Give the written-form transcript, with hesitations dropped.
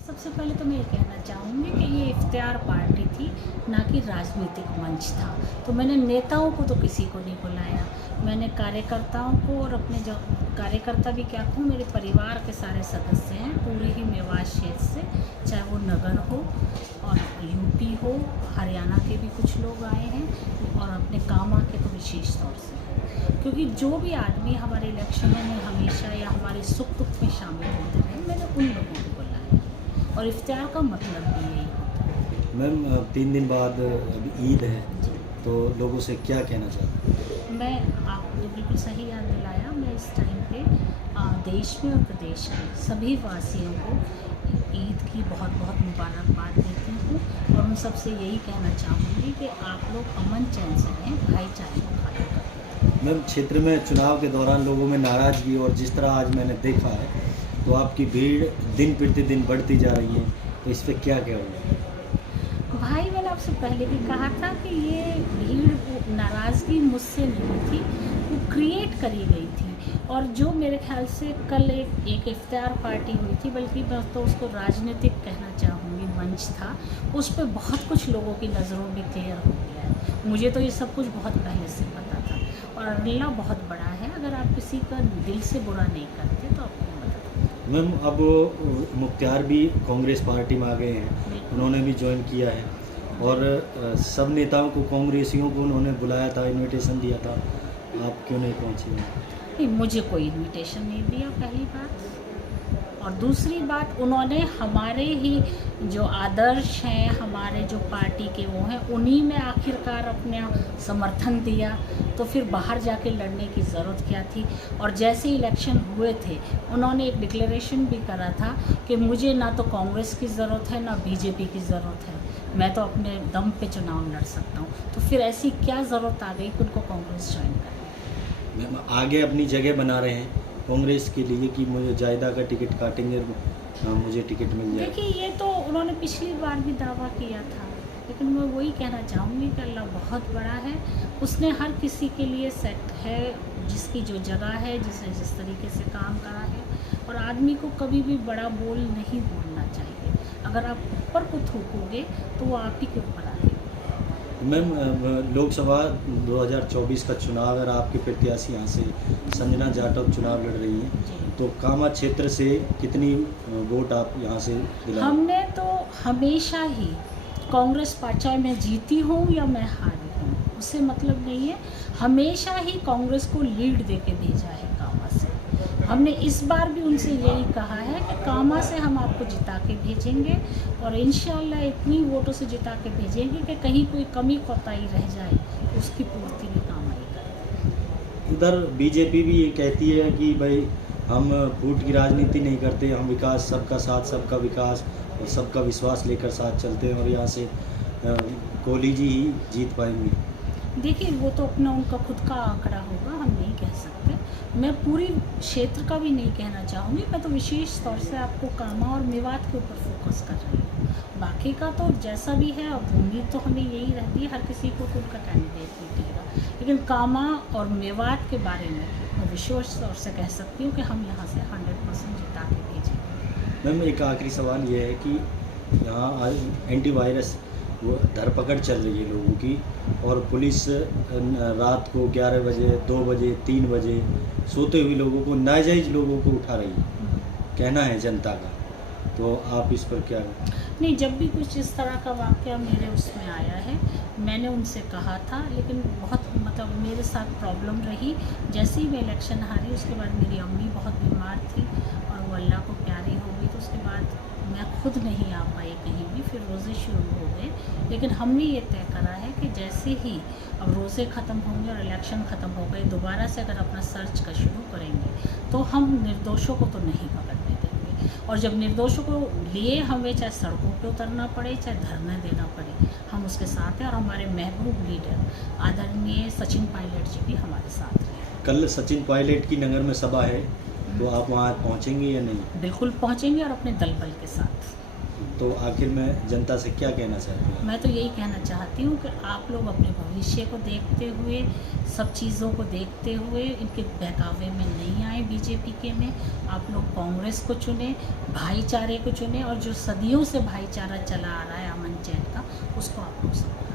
सबसे पहले तो मैं ये कहना चाहूँगी कि ये इफ्तियार पार्टी थी, ना कि राजनीतिक मंच था। तो मैंने नेताओं को तो किसी को नहीं बुलाया, मैंने कार्यकर्ताओं को, और अपने जो कार्यकर्ता भी क्या कहूँ, मेरे परिवार के सारे सदस्य हैं पूरे ही मेवात क्षेत्र से, चाहे वो नगर हो और यूपी हो, हरियाणा के भी कुछ लोग आए हैं, और अपने कामा के तो विशेष तौर से, क्योंकि जो भी आदमी हमारे इलेक्शनों में हमेशा या हमारे सुख दुख में शामिल होते रहे, मैंने उन लोगों को बुलाया। और इफ्तियार का मतलब भी यही होता है। मैम 3 दिन बाद अभी ईद है, तो लोगों से क्या कहना चाहते हैं? मैं आपने बिल्कुल सही याद दिलाया। मैं इस टाइम पे देश में और प्रदेश के सभी वासियों को ईद की बहुत बहुत मुबारकबाद देती हूँ, और उन सबसे यही कहना चाहूँगी कि आप लोग अमन चैन से रहें, भाईचारे को खाली करें। मैम क्षेत्र में चुनाव के दौरान लोगों में नाराज़गी, और जिस तरह आज मैंने देखा है, तो आपकी भीड़ दिन प्रतिदिन बढ़ती जा रही है, तो इस पर क्या कहोगे? भाई, मैंने आपसे पहले भी कहा था कि ये भीड़ नाराज़गी मुझसे नहीं थी, वो क्रिएट करी गई थी। और जो मेरे ख्याल से कल एक इफ्तियार पार्टी हुई थी, बल्कि मैं तो उसको राजनीतिक कहना चाहूँगी, मंच था, उस पर बहुत कुछ लोगों की नज़रों में क्लियर हो गया है। मुझे तो ये सब कुछ बहुत पहले से पता था, और अल्लाह बहुत बड़ा है, अगर आप किसी का दिल से बुरा नहीं करते तो आपको मदद। मैम अब मुख्तार भी कांग्रेस पार्टी में आ गए हैं, उन्होंने भी ज्वाइन किया है, और सब नेताओं को, कांग्रेसियों को उन्होंने बुलाया था, इनविटेशन दिया था, आप क्यों नहीं पहुँचे? नहीं, मुझे कोई इनविटेशन नहीं दिया, पहली बात। और दूसरी बात, उन्होंने हमारे ही जो आदर्श हैं, हमारे जो पार्टी के वो हैं, उन्हीं में आखिरकार अपना समर्थन दिया, तो फिर बाहर जाके लड़ने की ज़रूरत क्या थी। और जैसे इलेक्शन हुए थे, उन्होंने एक डिक्लेरेशन भी करा था कि मुझे ना तो कांग्रेस की ज़रूरत है, ना बीजेपी की ज़रूरत है, मैं तो अपने दम पे चुनाव लड़ सकता हूँ। तो फिर ऐसी क्या ज़रूरत आ गई कि उनको कांग्रेस ज्वाइन करें? मैम आगे अपनी जगह बना रहे हैं कांग्रेस के लिए कि मुझे जायदा का टिकट काटेंगे, मुझे टिकट मिल जाए? देखिए, ये तो उन्होंने पिछली बार भी दावा किया था, लेकिन मैं वही कहना चाहूँगी कि अल्लाह बहुत बड़ा है, उसने हर किसी के लिए सेट है, जिसकी जो जगह है, जिसने जिस तरीके से काम करा है। और आदमी को कभी भी बड़ा बोल नहीं बोलना चाहिए, अगर आप ऊपर को थूकोगे तो वो आप ही के ऊपर आएगा। मैम लोकसभा 2024 का चुनाव, अगर आपके प्रत्याशी यहाँ से संजना जाटव चुनाव लड़ रही हैं, तो कामा क्षेत्र से कितनी वोट आप यहाँ से दिलाएं? हमने तो हमेशा ही कांग्रेस पार्टी, चाहे मैं जीती हूँ या मैं हारी हूँ, उससे मतलब नहीं है, हमेशा ही कांग्रेस को लीड देके भेजा है कामा से। हमने इस बार भी उनसे यही कहा है कि कामा से हम आपको जिता के भेजेंगे, और इंशाल्लाह इतनी वोटों से जिता के भेजेंगे कि कहीं कोई कमी कोताही रह जाए तो उसकी पूर्ति भी कामा ही करें। उधर बीजेपी भी ये कहती है कि भाई हम फूट की राजनीति नहीं करते, हम विकास, सबका साथ, सबका विकास और सबका विश्वास लेकर साथ चलते हैं, और यहाँ से कोहली जी ही जीत पाएंगे। देखिए, वो तो अपना उनका खुद का आंकड़ा होगा, हम नहीं कह सकते। मैं पूरी क्षेत्र का भी नहीं कहना चाहूँगी, मैं तो विशेष तौर से आपको कामा और मेवात के ऊपर फोकस कर रही हूँ। बाकी का तो जैसा भी है, अब उम्मीद तो हमें यही रहती है, हर किसी को तो उनका कैंडिडेट मिलेगा, लेकिन कामा और मेवात के बारे में मैं विशेष तौर से कह सकती हूँ कि हम यहाँ से 100% जिता के भेजेंगे। मैम एक आखिरी सवाल ये है कि यहाँ आज एंटीवायरस वो धरपकड़ चल रही है लोगों की, और पुलिस रात को 11 बजे, 2 बजे, 3 बजे सोते हुए लोगों को, नाजायज़ लोगों को उठा रही है, कहना है जनता का, तो आप इस पर क्या? नहीं, जब भी कुछ इस तरह का वाक़या मेरे उसमें आया है, मैंने उनसे कहा था, लेकिन बहुत मतलब मेरे साथ प्रॉब्लम रही। जैसे ही मैं इलेक्शन हारी, उसके बाद मेरी अम्मी बहुत बीमार थी और वो अल्लाह को प्यारी हो गई, तो उसके बाद मैं खुद नहीं आ पाई कहीं भी, फिर रोज़े शुरू हो गए। लेकिन हमने ये तय करा है कि जैसे ही अब रोज़े ख़त्म होंगे और इलेक्शन ख़त्म हो गए, दोबारा से अगर अपना सर्च का शुरू करेंगे, तो हम निर्दोषों को तो नहीं पकड़ने देंगे। और जब निर्दोषों को लिए हमें चाहे सड़कों पे उतरना पड़े, चाहे धरना देना पड़े, हम उसके साथ हैं। और हमारे महबूब लीडर आदरणीय सचिन पायलट जी भी हमारे साथ हैं। कल सचिन पायलट की नगर में सभा है, तो आप वहाँ पहुँचेंगे या नहीं? बिल्कुल पहुँचेंगे, और अपने दल बल के साथ। तो आखिर में जनता से क्या कहना चाहते हैं? मैं तो यही कहना चाहती हूँ कि आप लोग अपने भविष्य को देखते हुए, सब चीज़ों को देखते हुए इनके बहकावे में नहीं आए बीजेपी के में। आप लोग कांग्रेस को चुने, भाईचारे को चुने, और जो सदियों से भाईचारा चला आ रहा है अमन चैन का, उसको आप लोग सब